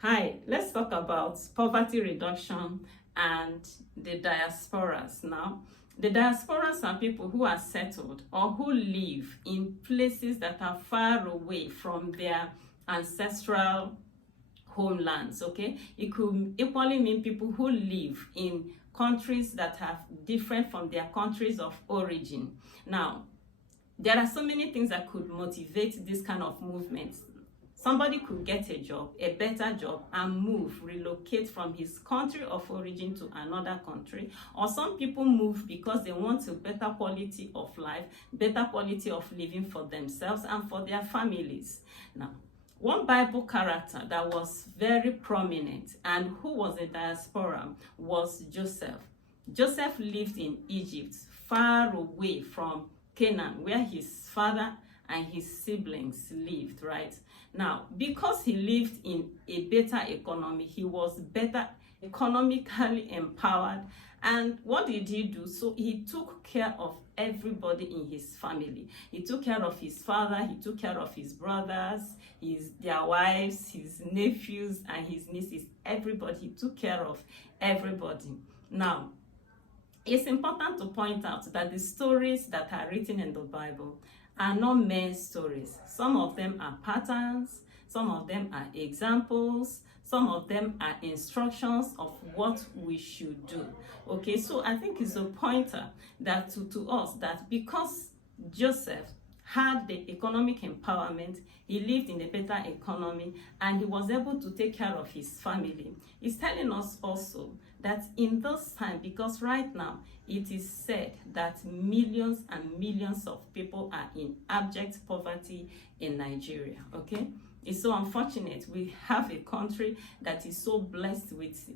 Hi, let's talk about poverty reduction and the diasporas now. The diasporas are people who are settled or who live in places that are far away from their ancestral homelands, okay? It could equally mean people who live in countries that are different from their countries of origin. Now, there are so many things that could motivate this kind of movement. Somebody could get a job, a better job, and move, relocate from his country of origin to another country. Or some people move because they want a better quality of life, better quality of living for themselves and for their families. Now, one Bible character that was very prominent and who was a diaspora was Joseph. Joseph lived in Egypt, far away from Canaan, where his father and his siblings lived, right? Now, because he lived in a better economy, he was better economically empowered. And what did he do? So he took care of everybody in his family. He took care of his father, he took care of his brothers, their wives, his nephews, and his nieces. Everybody, he took care of everybody. Now, it's important to point out that the stories that are written in the Bible are not mere stories. Some of them are patterns, some of them are examples, some of them are instructions of what we should do. Okay, so I think it's a pointer that to us that because Joseph had the economic empowerment, he lived in a better economy, and he was able to take care of his family. It's telling us also that in this time, because right now it is said that millions and millions of people are in abject poverty in Nigeria, okay? It's so unfortunate. We have a country that is so blessed with,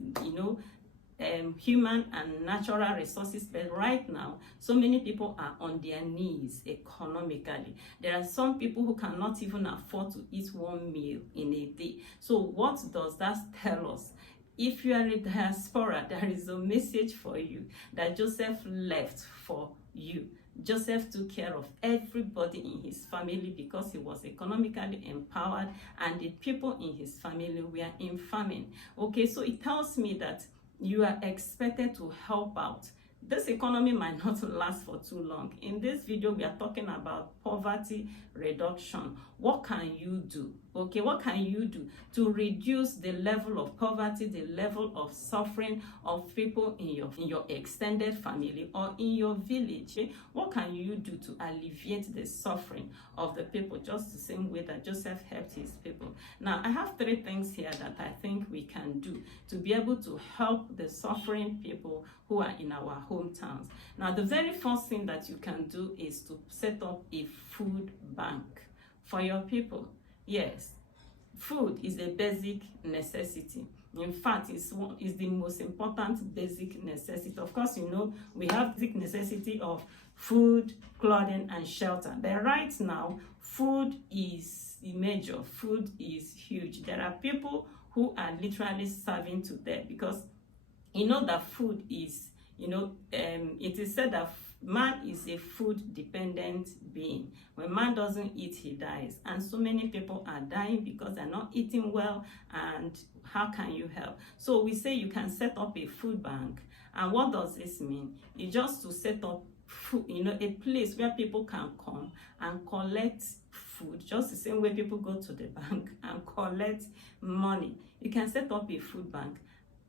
human and natural resources, but right now so many people are on their knees economically. There are some people who cannot even afford to eat one meal in a day. So what does that tell us? If you are a diaspora, there is a message for you that Joseph left for you. Joseph took care of everybody in his family because he was economically empowered, and the people in his family were in famine. Okay, so it tells me that you are expected to help out. This economy might not last for too long. In this video, we are talking about poverty reduction. What can you do? Okay, what can you do to reduce the level of poverty, the level of suffering of people in your extended family or in your village? Okay? What can you do to alleviate the suffering of the people, just the same way that Joseph helped his people? Now, I have 3 things here that I think we can do to be able to help the suffering people who are in our hometowns. Now, the very first thing that you can do is to set up a food bank for your people. Yes, food is a basic necessity. In fact, it's the most important basic necessity. Of course, we have basic necessity of food, clothing, and shelter. But right now, food is major. Food is huge. There are people who are literally starving to death because that food is, it is said that man is a food dependent being. When man doesn't eat, he dies. And so many people are dying because they're not eating well. And how can you help? So we say you can set up a food bank. And what does this mean? It's just to set up food, a place where people can come and collect food, just the same way people go to the bank and collect money. You can set up a food bank.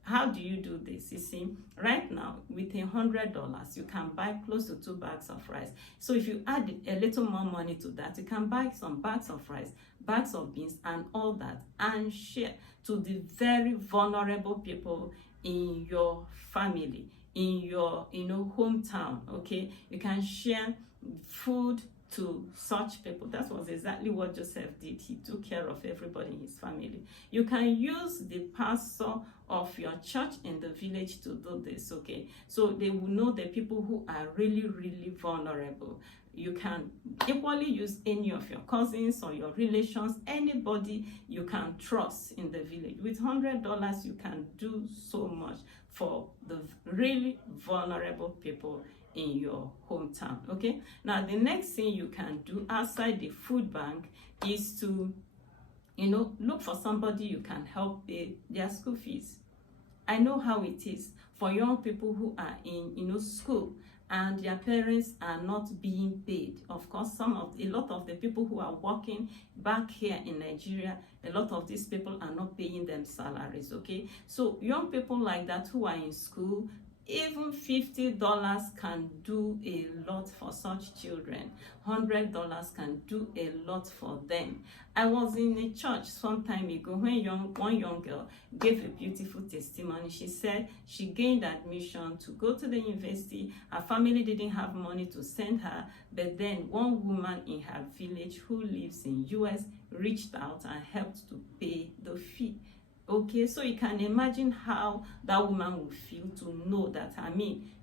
How do you do this? You see, right now, with $100, you can buy close to 2 bags of rice. So if you add a little more money to that, you can buy some bags of rice, bags of beans, and all that, and share to the very vulnerable people in your family, in your, hometown, okay? You can share food to such people. That was exactly what Joseph did. He took care of everybody in his family. You can use the pastor of your church in the village to do this, okay? So they will know the people who are really, really vulnerable. You can equally use any of your cousins or your relations, anybody you can trust in the village. With $100, you can do so much for the really vulnerable people in your hometown. Okay, now the next thing you can do outside the food bank is to look for somebody you can help pay their school fees. I know how it is for young people who are in, school and their parents are not being paid. Of course, a lot of the people who are working back here in Nigeria, a lot of these people are not paying them salaries, okay? So young people like that who are in school, even $50 can do a lot for such children. $100 can do a lot for them. I was in a church some time ago when one young girl gave a beautiful testimony. She said she gained admission to go to the university. Her family didn't have money to send her, but then one woman in her village who lives in US reached out and helped to pay the fee. Okay, so you can imagine how that woman will feel to know that,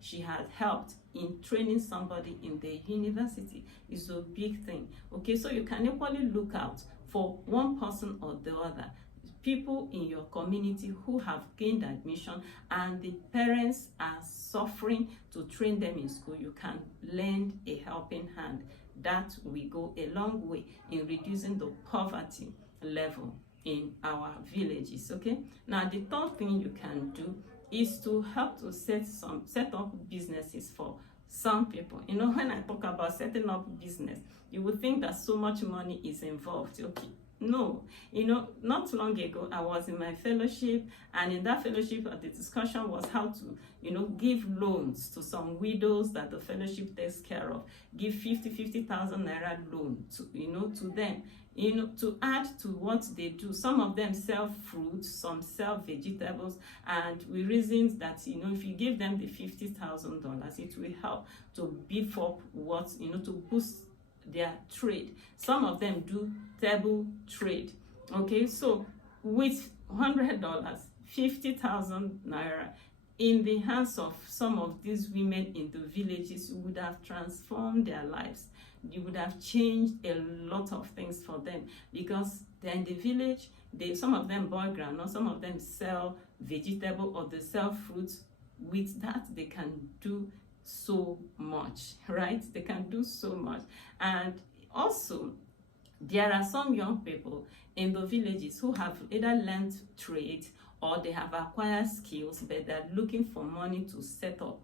she had helped in training somebody in the university. It's a big thing. Okay, so you can equally look out for one person or the other, people in your community who have gained admission and the parents are suffering to train them in school. You can lend a helping hand. That will go a long way in reducing the poverty level in our villages. Okay, now the third thing you can do is to help to set up businesses for some people. When I talk about setting up business, you would think that so much money is involved. Okay, no. Not long ago I was in my fellowship, and in that fellowship the discussion was how to give loans to some widows that the fellowship takes care of. Give 50,000 naira loan to them, to add to what they do. Some of them sell fruits, some sell vegetables, and we reasoned that if you give them the $50,000, it will help to beef up to boost their trade. Some of them do table trade. Okay, so with $100, 50,000 naira in the hands of some of these women in the villages, would have transformed their lives. You would have changed a lot of things for them, because they're in the village. Some of them boil groundnut, some of them sell vegetable, or they sell fruits. With that, they can do so much, right? They can do so much. And also, there are some young people in the villages who have either learned trade or they have acquired skills, but they're looking for money to set up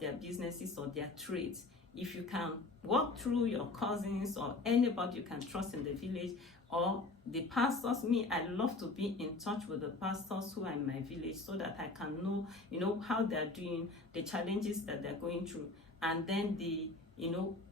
their businesses or their trades. If you can walk through your cousins or anybody you can trust in the village, or the pastors, I love to be in touch with the pastors who are in my village so that I can know, how they're doing, the challenges that they're going through, and then the,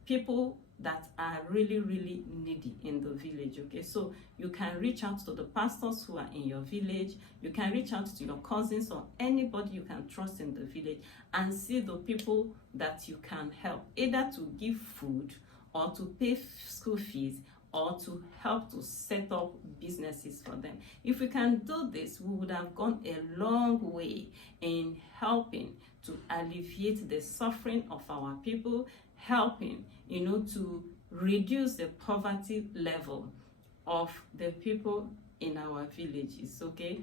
people that are really, really needy in the village. Okay, so you can reach out to the pastors who are in your village. You can reach out to your cousins or anybody you can trust in the village and see the people that you can help, either to give food or to pay school fees or to help to set up businesses for them. If we can do this, we would have gone a long way in helping to alleviate the suffering of our people, helping, to reduce the poverty level of the people in our villages. Okay,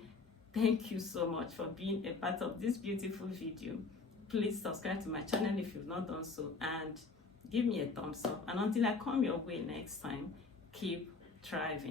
thank you so much for being a part of this beautiful video. Please subscribe to my channel if you've not done so, and give me a thumbs up. And until I come your way next time, keep thriving.